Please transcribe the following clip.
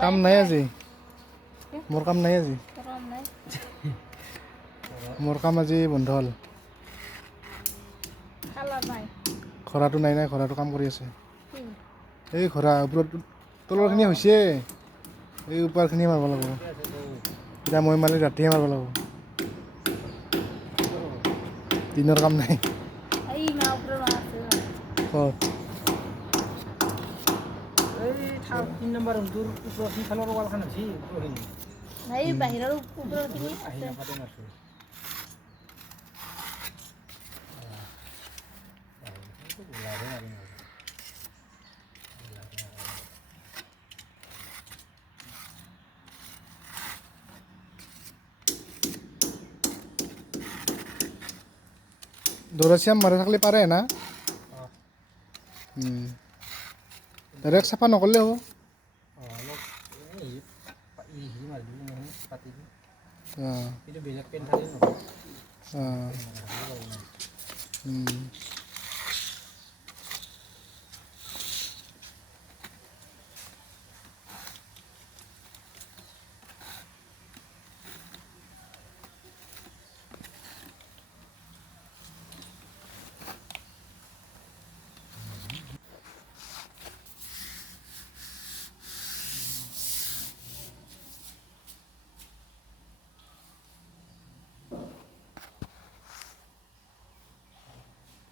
কাম নাই আজি মোৰ কাম নাই আজি মোৰ কাম আজি বন্ধ হ'ল ঘোঁৰাটো নাই ঘোঁৰাটো কাম কৰি আছে এই ঘোঁৰা ওপৰত তলৰখিনি হৈছে এই ওপৰখিনি মাৰিব লাগিব এতিয়া মই মাৰিলে ৰাতিহে মাৰিব লাগিব দিনৰ কাম নাই ক'ত তিন নম্বৰ ৰুমটোৰ ওপৰত সিফালৰ ৱালখন আছে ওপৰখিনি নাই বাহিৰৰ ওপৰখিনি আহি নাপাতে মাৰছোঁ দৌৰাচিয়াম মাৰি থাকিলে পাৰে না ডাইৰেক্ট চাফা নকৰিলে হ'ব অলপ মাৰি দিলোঁ নহয় পাতি দিওঁ অঁ কিন্তু বেলেগ পেণ্ট থাকিলে নহয় অঁ